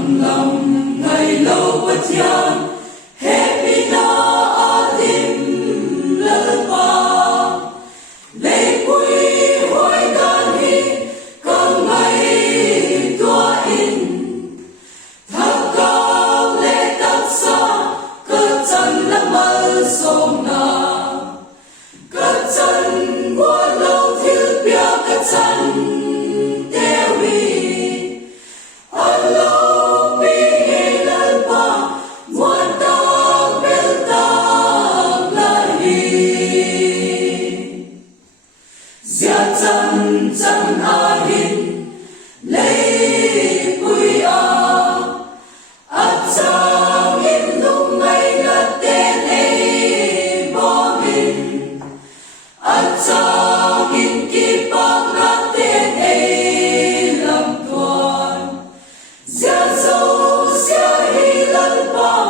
bằng lòng ngày lâu bất giang happy na alim lalpa lệ quy hoài đàn hi càng ngày tua in thang cao lệ tăng xa cơ chân lâm mơ sông na cơ chân qua lâu thiếu bia cơ chân theo vi alo bi nghe lần ba muôn ta bel ta la hi gia chân chân a hin lấy quy a cha in lung ngày là tên ấy bỏ mình a cha in kỳ bang là tên ấy làm toàn gia dâu gia hi lần ba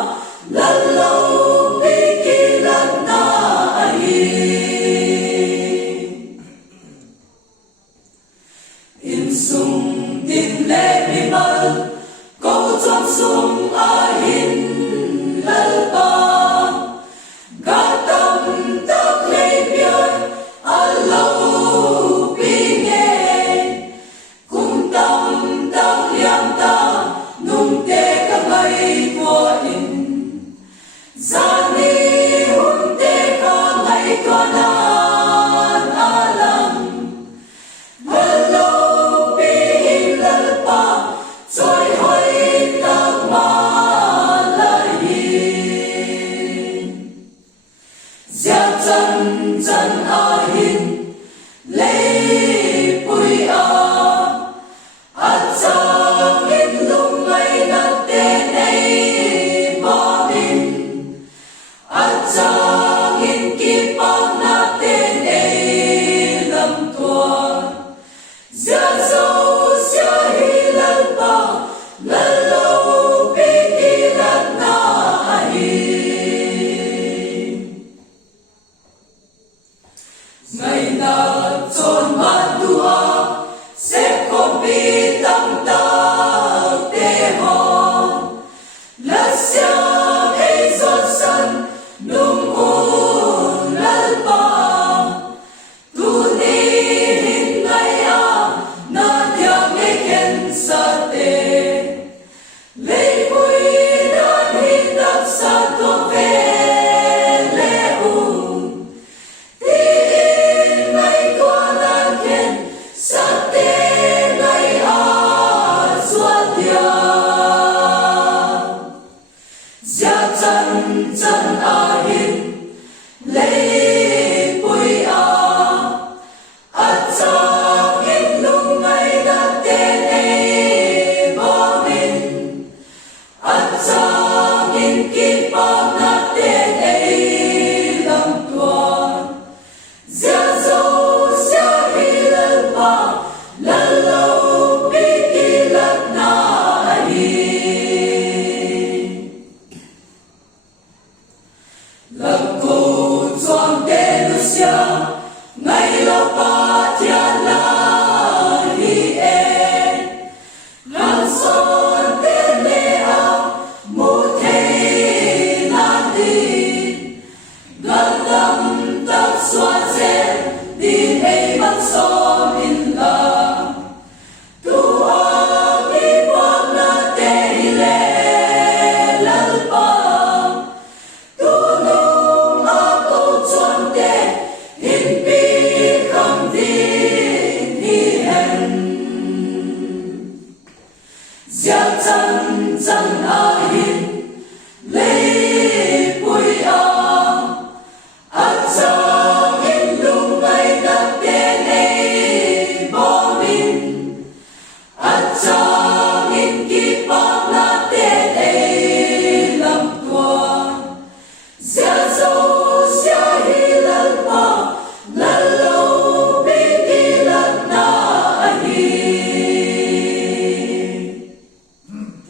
lần lâu bi kỳ lần na hi in sung tin lệ bi mơ câu trong sung a hin